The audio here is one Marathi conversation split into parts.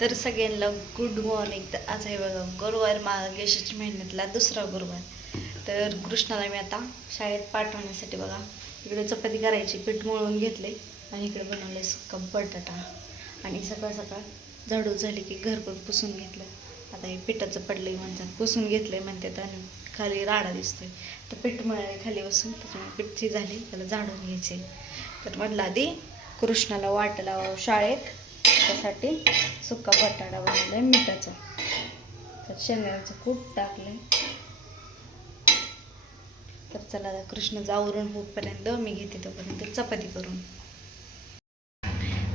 तर सगळ्यांना गुड मॉर्निंग तर आज आहे बघा गुरुवार मार्गशीर्ष महिन्यातला दुसरा गुरुवार. तर कृष्णाला मी आता शाळेत पाठवण्यासाठी बघा इकडे चपाती करायची पीठ मळून घेतले आणि इकडे बनवले सुक्का बटाटा. आणि सकाळ सकाळ झाडू झाली की घर पण पुसून घेतलं आता हे पिठाचं पडलंय म्हणतात पुसून घेतलंय म्हणतात आणि खाली राडा दिसतोय. तर पीठ मळाले खाली बसून त्याच्यामुळे पिठची झाली त्याला झाडून घ्यायचे तर म्हटलं आधी कृष्णाला वाट शाळेत. त्यासाठी सुका बटाटा बनवलाय मिठाचा. तर शेंगदाण्याचं कूट टाकलंय. तर चला आता कृष्णाचं आवरून होतपर्यंत मी घेते तोपर्यंत चपाती करून.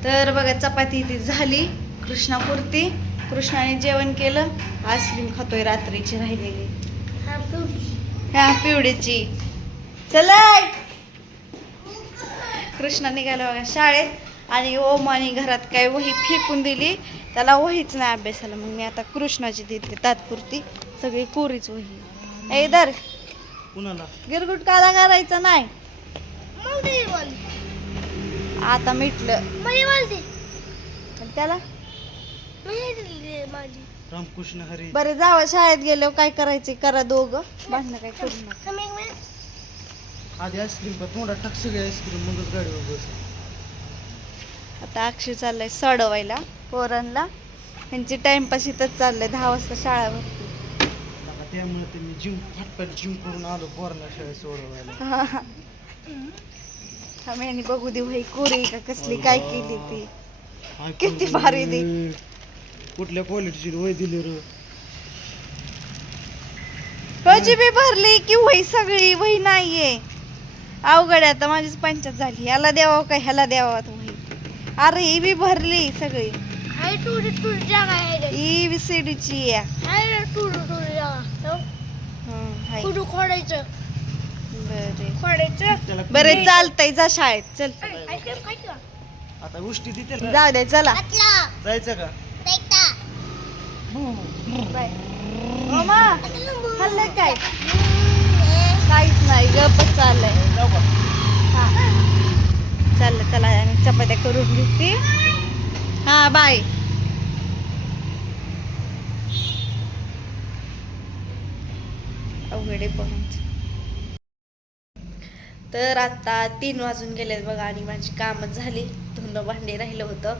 तर बघा चपाती ती झाली. कृष्णापुरती. कृष्णाने जेवण केलं. आईस्क्रीम खातोय रात्रीची राहिलेली. ह्या पिवडीची चला! कृष्णा निघाला बघा शाळेत. आणि ओमाने घरात काय वही फेकून दिली त्याला वहीच नाही अभ्यासाला मग मी आता कृष्णाची देते तात्पुरती सगळी कोरीच वही. ए दर कुणाला? गिरगुट काला करायचा नाही. आता मिटलं. आणि त्याला? रामकृष्ण हरी. बरं जावं शाळेत गेल्यावर काय करायचे? करा दोघं. भांडणं काय करू नका. आधी आईस्क्रीम पण तोंडात टाक सगळे आईस्क्रीम मगच गाडीवर बस. आता अक्षय चाललंय सडवायला पोरांना त्यांची टाइमपास इथंच चाललंय दहा वाजता शाळा भरते. त्यामुळे ते मी जिम फटफट जिम करून आलो पोराला शाळेत सोडवायला. थांब यांनी बघू दे भाई कोरी का कसली काय केली ती. काय किती करू भारी रे? कुठल्या क्वालिटीची वय दिली रे? रोजी बी भरली की वही सगळी वही नाहीये. अवघड आहे आता माझीच पंचायत झाली. ह्याला द्यावं का ह्याला द्यावं वही अरे ही बी भरली सगळी. ई बी सी डी ची आहे हं, हाय. बरे. बरे चालतंय जा शाळेत. चल. आता उष्टी देते ना. जाऊ दे चला. जायचं का? बाय. मामा खाल्लंय काय? काहीच नाही गप्पच चाललंय. जाऊ का? हा. चाललं चला आम्ही चपात्या करून घेते. हा बाय. अवघडे पण तर आता तीन वाजून गेलेत बघा आणि माझी कामच झाली. धुंड भांडे राहिलं होतं.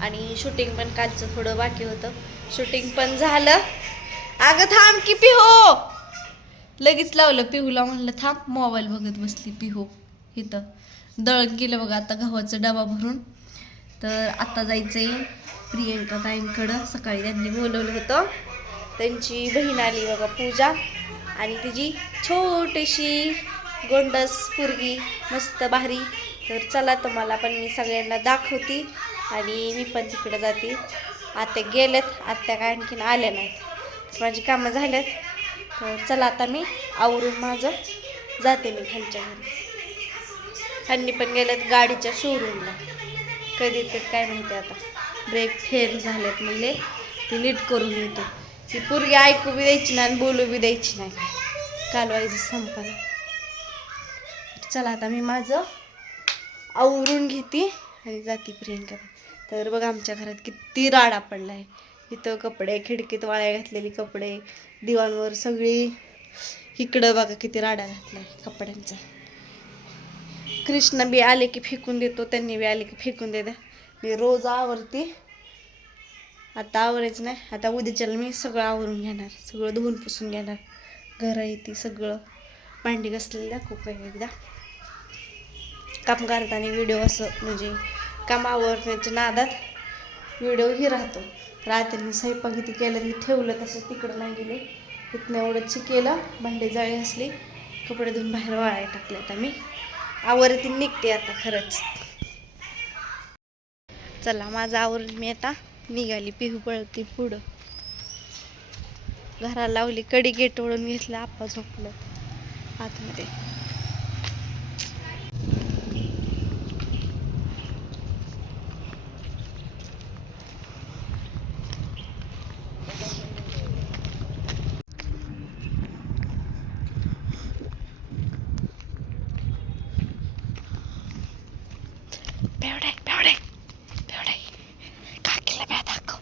आणि शूटिंग पण कालचं थोडं बाकी होतं. शूटिंग पण झालं. अगं थांब की पिहो. लगेच लावलं पिहूला म्हणलं थांब. मोबाईल बघत बसली पिहू. इथं. दळण गेलं बघा आता गव्हाचा डबा भरून. तर आता आहे प्रियंका ताईंकडं. सकाळी त्यांनी बोलवलं होतं. त्यांची बहीण आली बघा पूजा. आणि तिची छोटीशी गोंडस पुरगी मस्त भारी. तर चला तुम्हाला पण मी सगळ्यांना दाखवते आणि मी पण तिकडं जाते. आत्या गेलेत आत्या काय आणखीन आल्या नाहीत. माझी कामं झाल्यात तर चला आता मी आवरून माझं जाते मी खालच्या घरी. ह्यांनी पण गेल्यात गाडीच्या शोरूमला कधी येतात काय माहिती आता. ब्रेक फेल झालेत म्हणजे ती नीट करून येतो. ती पोरगी ऐकू बी द्यायची नाही आणि बोलू बी द्यायची नाही. कालवायचं संपाला. चला आता मी माझं आवरून घेते आणि जाते प्रियंका तर बघ आमच्या घरात किती राडा पडला आहे इथं कपडे खिडकीत वाळ्या घातलेली कपडे दिवाणवर सगळी. इकडं बघा किती राडा घातला आहे कपड्यांचा. कृष्ण बी आले की फेकून देतो त्यांनी बी आले की फेकून देते मी रोज आवरते. आता आवरायचं नाही आता उद्याच्याला मी सगळं आवरून घेणार सगळं धुवून पुसून घेणार. घरं येते सगळं. भांडी घासलेली दाखवू काय एकदा. काम करताना व्हिडिओ असं म्हणजे काम आवरण्याच्या नादात व्हिडिओही राहतो. रात्री मी स्वयंपाक किती केलं मी ठेवलं तसं तिकडं नाही गेले. इथनं एवढंच केलं भांडे जाळी असली कपडे धुवून बाहेर वाळायला टाकले आता मी. आवरती निघते आता खरंच. चला माझं आवरून मी आता निघाली पिहू पळती पुढं. घराला लावली कडी गेट ओढून घेतलं आप्पा झोपलं. आतमध्ये बेवडे बेवडे बेवडे काकीला बॅ दाखव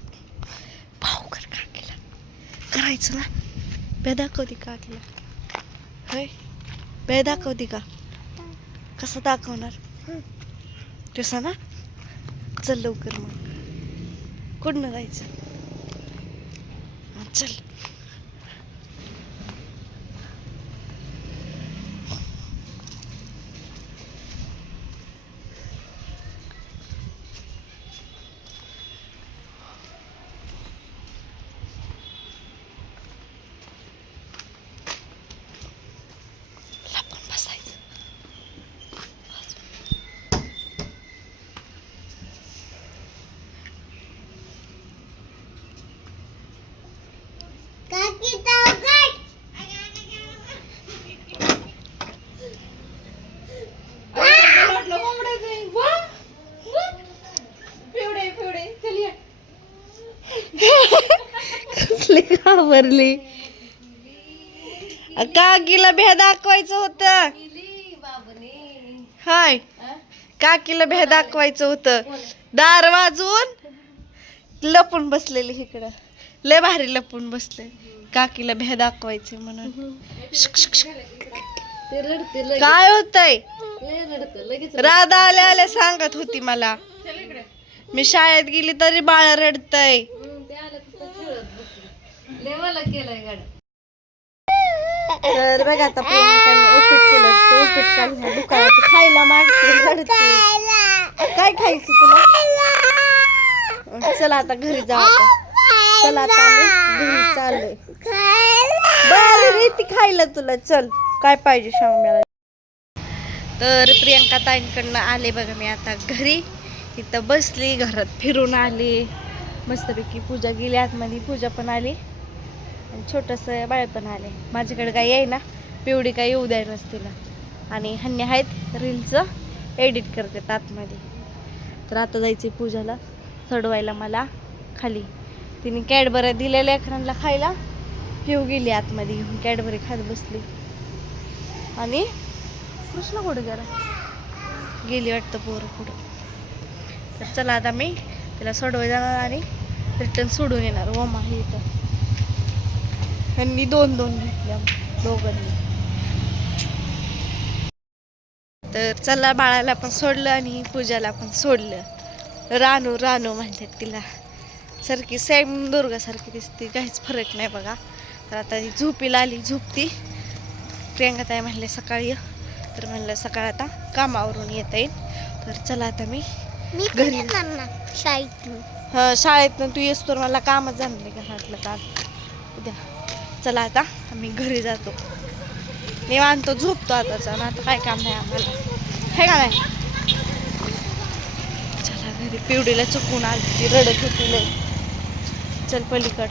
खायचं ना बे दाखवते का तुला होय? बे दाखवते का? कसं दाखवणार? तसं ना चल लवकर मग. कुठनं जायचं? हा, चल लपून बसायचं कसली घाबरली काकीला भ्या दाखवायचं होतं. हाय. काकीला भ्या दाखवायचं होतं. दार वाजवून लपून बसलेली इकडं. लय भारी लपून बसले. काकीला भ्या दाखवायचे म्हणून. काय होतंय? राधा आल्या आल्या सांगत होती मला. मी शाळेत गेली तरी बाळ रडतय. तर बघा आता उपीट केलं तर उपीट काढून दुकानात खायला मागते रडते. काय खायचं तुला? चला आता घरी जाऊ आता चला आता आम्ही घरी चाललोय. बरं रे ती खायला तुला. चल काय पाहिजे सांग मला. तर प्रियंका ताईंकडनं आले बघा मी आता घरी. इथं बसली घरात फिरून आले. मस्तपैकी पूजा गेली आतमध्ये पूजा पण आली. आणि छोटंसं बाळ पण आले माझ्याकडे काही आहे ना पिवडी काही येऊ द्याय तिला आणि हन्ने आहेत रीलचं एडिट करतात आतमध्ये. तर आता जायचे पूजाला चढवायला मला खाली. तिने कॅडबऱ्या दिलेल्या लेकरांना खायला पिऊ गेली आतमध्ये घेऊन कॅडबरी खात बसली. आणि कृष्ण कुठे गेला? गेली वाटतं पोरं पुढं तर चला आता मी तिला सोडवाय जाणार आणि रिटर्न सोडून येणार. हो, ओमा हे इथं. त्यांनी दोन दोन घेतल्या दोघांनी तर चला बाळाला पण सोडलं आणि पूजाला पण सोडलं. रानू रानू म्हणतात तिला. सारखी सेम दुर्गासारखी दिसते काहीच फरक नाही बघा. तर आता ती झोपीला आली झोपती. प्रियंका ताई म्हणले सकाळी. तर म्हणलं सकाळ आता कामावरून येता येईल. तर चला आता मी घरी. हा शाळेतनं तू येस तर मला कामच जाणार आहे घरातलं काम. उद्या. चला आता आम्ही घरी जातो. निवांत झोपतो आता चला आता काय काम नाही आम्हाला? हे का नाही? चला घरी पिवडीला चुकून आली ती रडत होती लय चल पलीकड.